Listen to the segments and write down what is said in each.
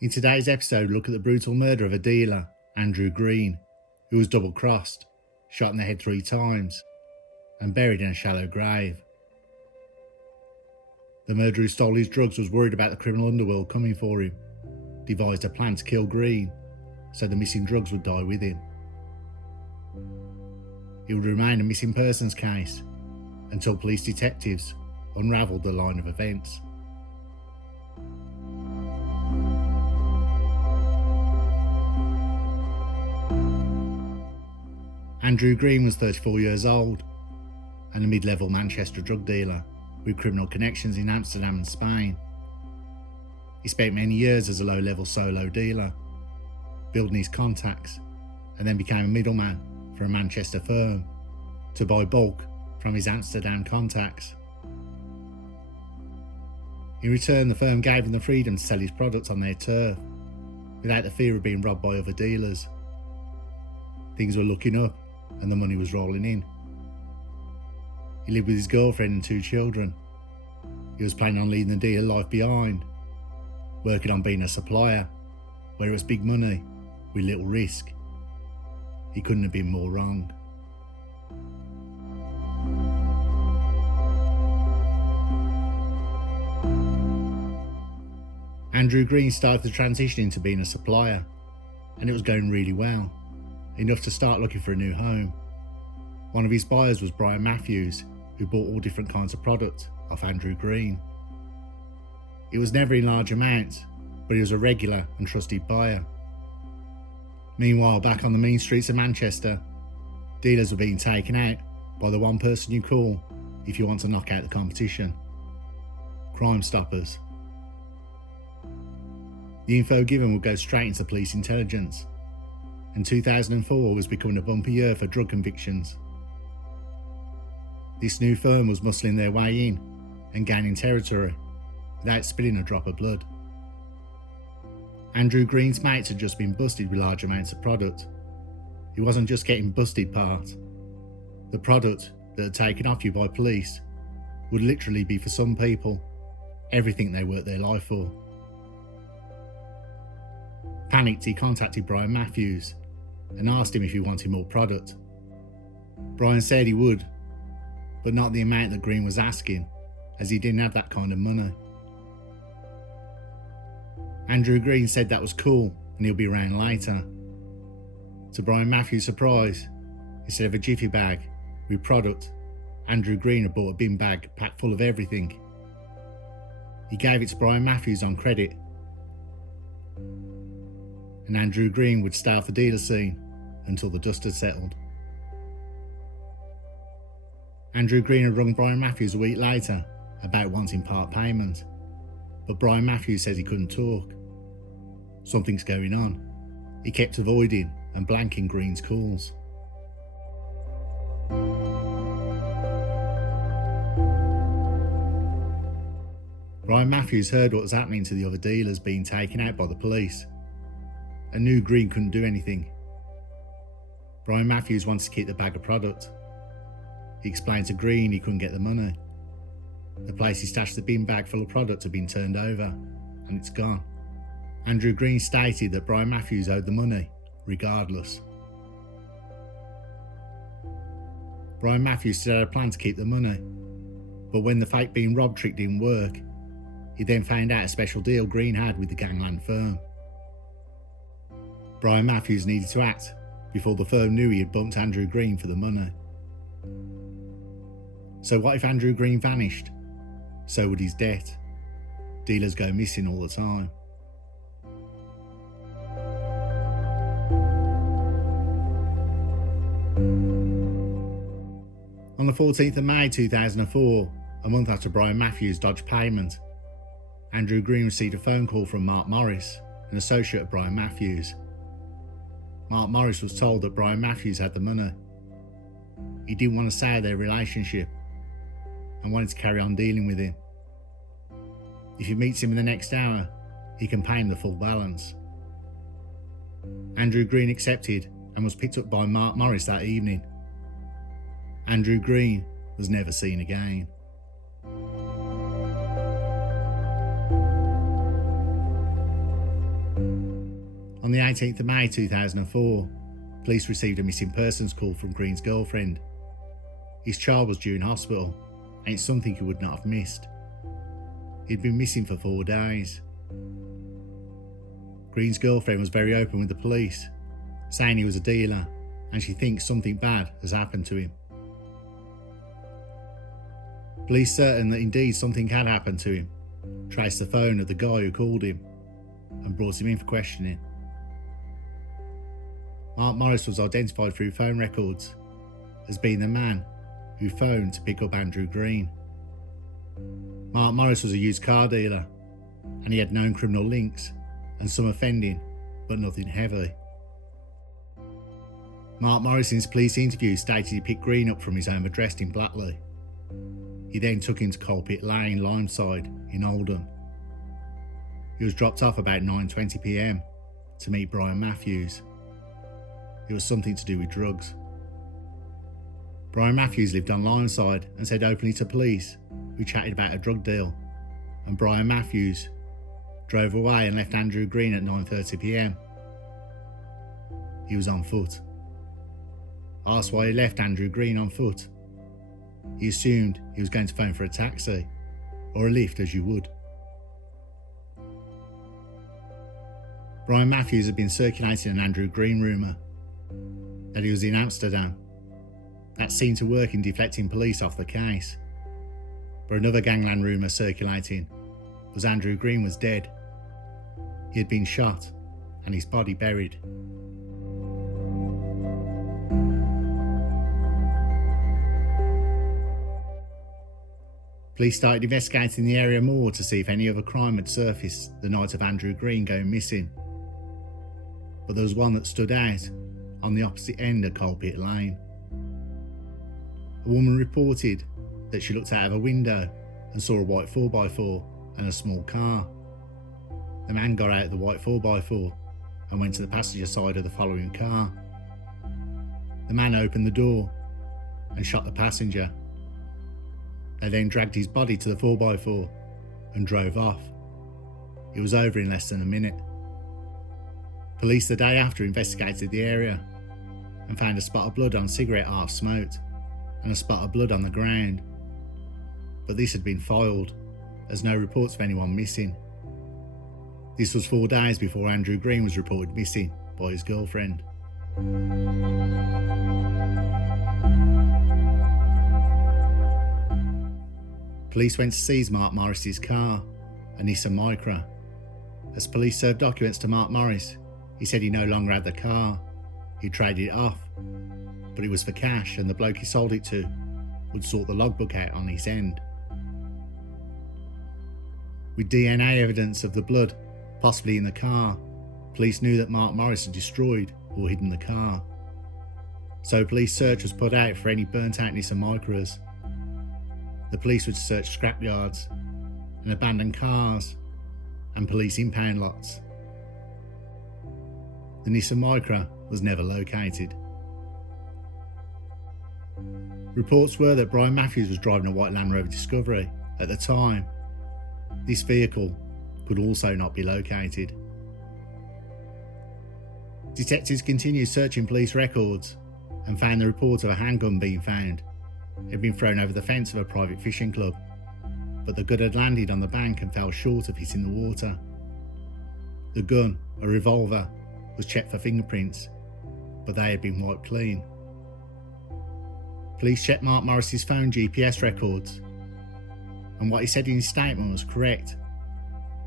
In today's episode, look at the brutal murder of a dealer, Andrew Green, who was double-crossed, shot in the head 3 times, and buried in a shallow grave. The murderer who stole his drugs was worried about the criminal underworld coming for him, devised a plan to kill Green so the missing drugs would die with him. It would remain a missing persons case until police detectives unravelled the line of events. Andrew Green was 34 years old and a mid-level Manchester drug dealer with criminal connections in Amsterdam and Spain. He spent many years as a low-level solo dealer, building his contacts, and then became a middleman for a Manchester firm to buy bulk from his Amsterdam contacts. In return, the firm gave him the freedom to sell his products on their turf without the fear of being robbed by other dealers. Things were looking up and the money was rolling in. He lived with his girlfriend and 2 children. He was planning on leaving the dealer life behind, working on being a supplier, where it was big money with little risk. He couldn't have been more wrong. Andrew Green started to transition into being a supplier, and it was going really well, enough to start looking for a new home. One of his buyers was Brian Matthews, who bought all different kinds of product off Andrew Green. It was never in large amounts, but he was a regular and trusted buyer. Meanwhile, back on the mean streets of Manchester, dealers were being taken out by the one person you call if you want to knock out the competition: Crime Stoppers. The info given would go straight into police intelligence, and 2004 was becoming a bumper year for drug convictions. This new firm was muscling their way in and gaining territory without spilling a drop of blood. Andrew Green's mates had just been busted with large amounts of product. He wasn't just getting busted part. The product that had taken off you by police would literally be, for some people, everything they worked their life for. Panicked, he contacted Brian Matthews and asked him if he wanted more product. Brian said he would, but not the amount that Green was asking, as he didn't have that kind of money. Andrew Green said that was cool and he'll be around later. To Brian Matthews' surprise, instead of a jiffy bag with product, Andrew Green had bought a bin bag packed full of everything. He gave it to Brian Matthews on credit, and Andrew Green would stay off the dealer scene until the dust had settled. Andrew Green had rung Brian Matthews a week later about wanting part payment, but Brian Matthews said he couldn't talk. Something's going on. He kept avoiding and blanking Green's calls. Brian Matthews heard what was happening to the other dealers being taken out by the police, and knew Green couldn't do anything. Brian Matthews wanted to keep the bag of product. He explained to Green he couldn't get the money. The place he stashed the bin bag full of product had been turned over, and it's gone. Andrew Green stated that Brian Matthews owed the money, regardless. Brian Matthews still had a plan to keep the money, but when the fake being robbed trick didn't work, he then found out a special deal Green had with the gangland firm. Brian Matthews needed to act before the firm knew he had bumped Andrew Green for the money. So what if Andrew Green vanished? So would his debt. Dealers go missing all the time. On the 14th of May 2004, a month after Brian Matthews dodged payment, Andrew Green received a phone call from Mark Morris, an associate of Brian Matthews. Mark Morris was told that Brian Matthews had the money. He didn't want to sour their relationship and wanted to carry on dealing with him. If he meets him in the next hour, he can pay him the full balance. Andrew Green accepted and was picked up by Mark Morris that evening. Andrew Green was never seen again. On the 18th of May 2004, police received a missing persons call from Green's girlfriend. His child was due in hospital, and it's something he would not have missed. He'd been missing for 4 days. Green's girlfriend was very open with the police, saying he was a dealer and she thinks something bad has happened to him. Police, certain that indeed something had happened to him, traced the phone of the guy who called him and brought him in for questioning. Mark Morris was identified through phone records as being the man who phoned to pick up Andrew Green. Mark Morris was a used car dealer, and he had known criminal links and some offending, but nothing heavy. Mark Morris in his police interview stated he picked Green up from his home address in Blackley. He then took him to Coalpit Lane, Limeside in Oldham. He was dropped off about 9:20 p.m. to meet Brian Matthews. It was something to do with drugs. Brian Matthews lived on Limeside and said openly to police, who chatted about a drug deal, and Brian Matthews drove away and left Andrew Green at 9:30 p.m. He was on foot. Asked why he left Andrew Green on foot, he assumed he was going to phone for a taxi, or a lift as you would. Brian Matthews had been circulating an Andrew Green rumour that he was in Amsterdam. That seemed to work in deflecting police off the case. But another gangland rumour circulating was Andrew Green was dead. He had been shot and his body buried. Police started investigating the area more to see if any other crime had surfaced the night of Andrew Green going missing. But there was one that stood out on the opposite end of Coalpit Lane. A woman reported that she looked out of a window and saw a white 4x4 and a small car. The man got out of the white 4x4 and went to the passenger side of the following car. The man opened the door and shot the passenger. They then dragged his body to the 4x4 and drove off. It was over in less than a minute. Police the day after investigated the area and found a spot of blood on a cigarette half smoked and a spot of blood on the ground. But this had been filed as no reports of anyone missing. This was 4 days before Andrew Green was reported missing by his girlfriend. Police went to seize Mark Morris's car, a Nissan Micra. As police served documents to Mark Morris, he said he no longer had the car. He traded it off, but it was for cash and the bloke he sold it to would sort the logbook out on his end. With DNA evidence of the blood, possibly in the car, police knew that Mark Morris had destroyed or hidden the car. So police search was put out for any burnt out Nissan Micras. The police would search scrapyards and abandoned cars and police impound lots. The Nissan Micra was never located. Reports were that Brian Matthews was driving a white Land Rover Discovery at the time. This vehicle could also not be located. Detectives continued searching police records and found the report of a handgun being found. It had been thrown over the fence of a private fishing club, but the gun had landed on the bank and fell short of hitting the water. The gun, a revolver, was checked for fingerprints, but they had been wiped clean. Police checked Mark Morris's phone GPS records, and what he said in his statement was correct.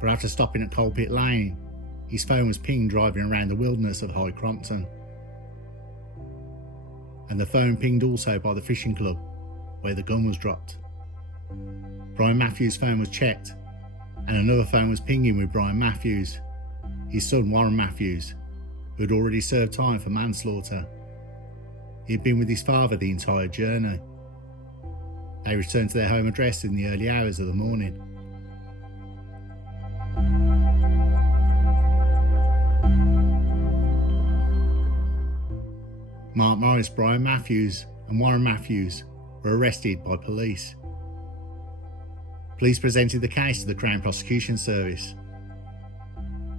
But after stopping at Coalpit Lane, his phone was pinged driving around the wilderness of High Crompton. And the phone pinged also by the fishing club, where the gun was dropped. Brian Matthews' phone was checked, and another phone was pinging with Brian Matthews, his son Warren Matthews, who had already served time for manslaughter. He had been with his father the entire journey. They returned to their home address in the early hours of the morning. Mark Morris, Brian Matthews and Warren Matthews were arrested by police. Police presented the case to the Crown Prosecution Service.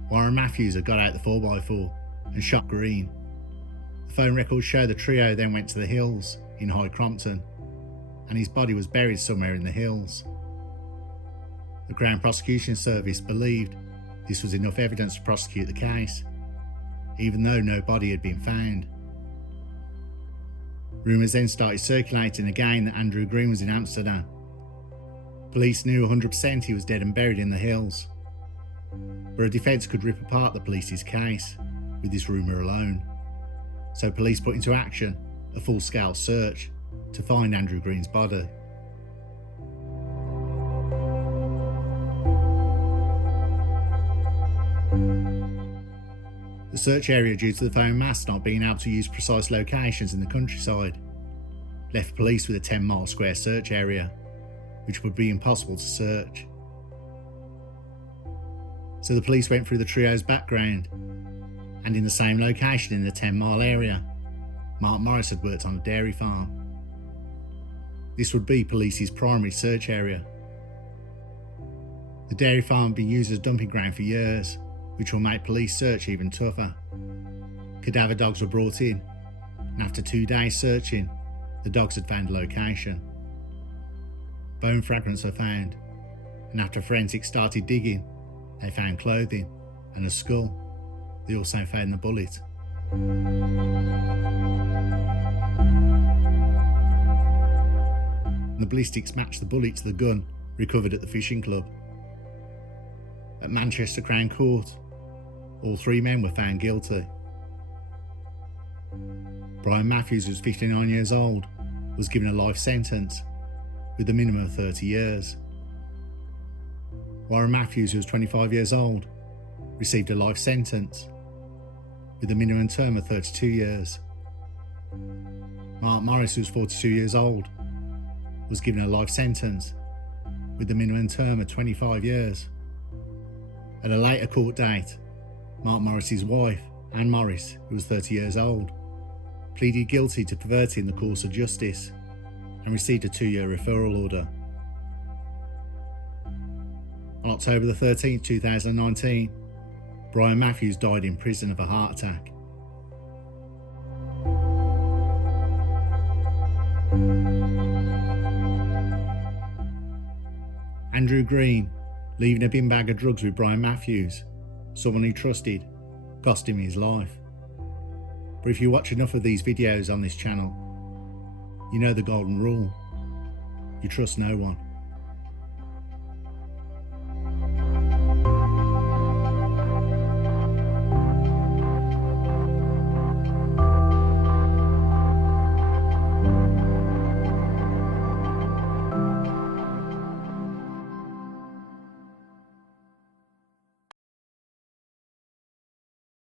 Warren Matthews had got out the 4x4 and shot Green. The phone records show the trio then went to the hills in High Crompton, and his body was buried somewhere in the hills. The Crown Prosecution Service believed this was enough evidence to prosecute the case, even though no body had been found. Rumours then started circulating again that Andrew Green was in Amsterdam. Police knew 100% he was dead and buried in the hills, but a defence could rip apart the police's case with this rumour alone. So police put into action a full-scale search to find Andrew Green's body. The search area, due to the phone masts not being able to use precise locations in the countryside, left police with a 10-mile square search area, which would be impossible to search. So the police went through the trio's background, and in the same location in the 10-mile area, Mark Morris had worked on a dairy farm. This would be police's primary search area. The dairy farm had been used as dumping ground for years, which will make police search even tougher. Cadaver dogs were brought in, and after 2 days searching, the dogs had found a location. Bone fragments were found, and after forensics started digging, they found clothing and a skull. They also found the bullet. The ballistics matched the bullet to the gun recovered at the fishing club. At Manchester Crown Court, all 3 men were found guilty. Brian Matthews, who was 59 years old, was given a life sentence with a minimum of 30 years. Warren Matthews, who was 25 years old, received a life sentence with a minimum term of 32 years. Mark Morris, who was 42 years old, was given a life sentence with a minimum term of 25 years. At a later court date, Mark Morris's wife, Anne Morris, who was 30 years old, pleaded guilty to perverting the course of justice and received a 2-year referral order. On October the 13th, 2019, Brian Matthews died in prison of a heart attack. Andrew Green, leaving a bin bag of drugs with Brian Matthews, someone he trusted, cost him his life. But if you watch enough of these videos on this channel, you know the golden rule: you trust no one.